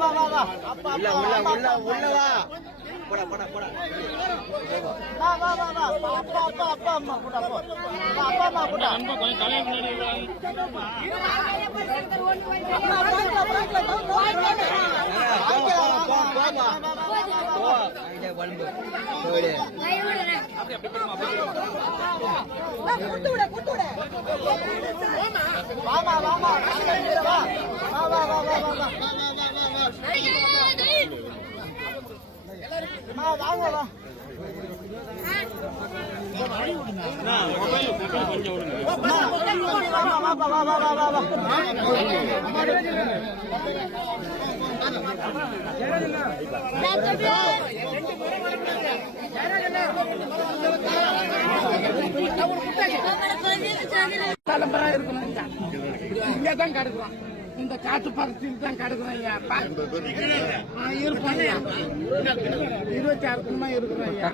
உள்ள உள்ள உள்ள உள்ள வா. போடா போடா போடா. வா வா வா வா. அப்பா அப்பா அப்பா அம்மா கூட போ. அப்பா அம்மா கூட அன்பா கொஞ்சம் தலைய முன்னாடி வாமா வாமா வாமா வாமா வாமா தலைமுறை இருக்கணும் இங்கதான் கருதுவான் இந்த காட்டு பறச்சிட்டு தான் கிடக்குறோம் ஐயா. கிடக்குறேன் இருப்பாங்க இருபத்தி ஆறு ஐயா.